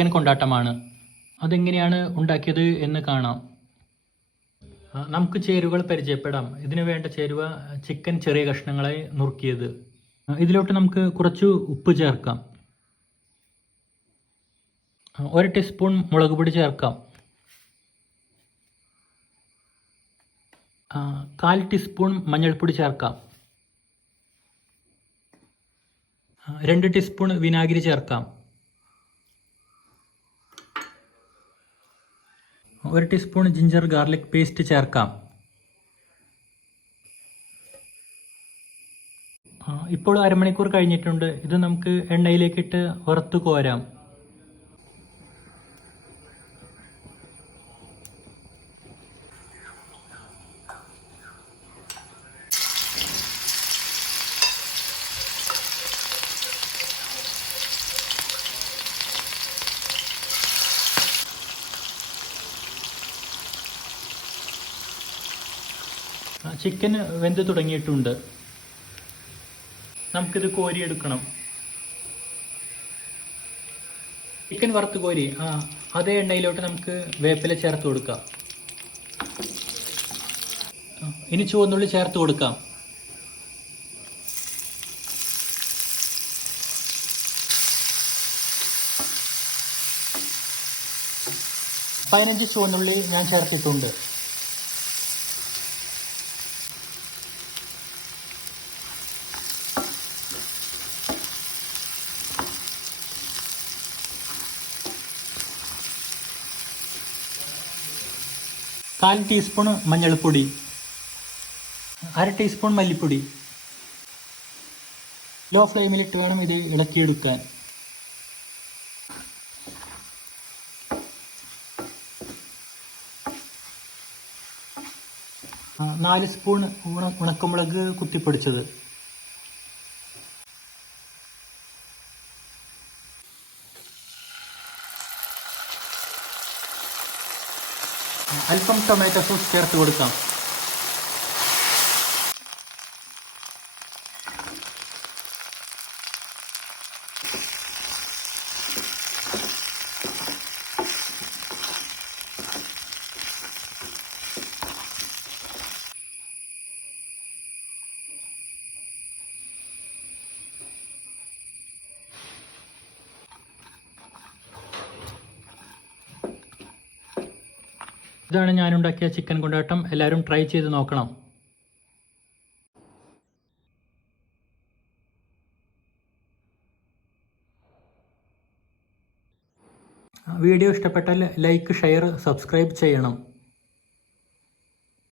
Chicken കൊണ്ടാട്ടമാണ്. അതെങ്ങനെയാണ് ഉണ്ടാക്കിയത് എന്ന് കാണാം. നമുക്ക് ചേരുവകൾ പരിചയപ്പെടാം. ഇതിന് വേണ്ട ചേരുവ ചിക്കൻ ചെറിയ കഷ്ണങ്ങളായി നുറുക്കിയത്. ഇതിലോട്ട് നമുക്ക് കുറച്ച് ഉപ്പ് ചേർക്കാം. 1 ടീസ്പൂൺ മുളക് പൊടി ചേർക്കാം. 1/4 ടീസ്പൂൺ മഞ്ഞൾപ്പൊടി ചേർക്കാം. 2 ടീസ്പൂൺ വിനാഗിരി ചേർക്കാം. 1 ടീസ്പൂൺ ജിഞ്ചർ ഗാർലിക് പേസ്റ്റ് ചേർക്കാം. ഇപ്പോൾ അരമണിക്കൂർ കഴിഞ്ഞിട്ടുണ്ട്. ഇത് നമുക്ക് എണ്ണയിലേക്കിട്ട് വറുത്ത് കോരാം. ചിക്കൻ വെന്ത് തുടങ്ങിയിട്ടുണ്ട്. നമുക്കിത് കോരിയെടുക്കണം. ചിക്കൻ വറുത്ത് കോരി അതേ എണ്ണയിലോട്ട് നമുക്ക് വേപ്പില ചേർത്ത് കൊടുക്കാം. ഇനി ചുവന്നുള്ളി ചേർത്ത് കൊടുക്കാം. പതിനഞ്ച് ചുവന്നുള്ളി ഞാൻ ചേർത്തിട്ടുണ്ട്. കാൽ ടീസ്പൂൺ മഞ്ഞൾപ്പൊടി, 1/2 ടീസ്പൂൺ മല്ലിപ്പൊടി. ലോ ഫ്ലെയിമിലിട്ട് വേണം ഇത് ഇളക്കിയെടുക്കാൻ. നാല് സ്പൂൺ ഉണക്കമുളക് കുത്തിപ്പൊടിച്ചത്. അല്പം ടൊമാറ്റോ സോസ് ചേർത്ത് കൊടുക്കാം. ഇതാണ് ഞാനുണ്ടാക്കിയ ചിക്കൻ കൊണ്ടാട്ടം. എല്ലാവരും ട്രൈ ചെയ്ത് നോക്കണം. വീഡിയോ ഇഷ്ടപ്പെട്ടാൽ ലൈക്ക്, ഷെയർ, സബ്സ്ക്രൈബ് ചെയ്യണം.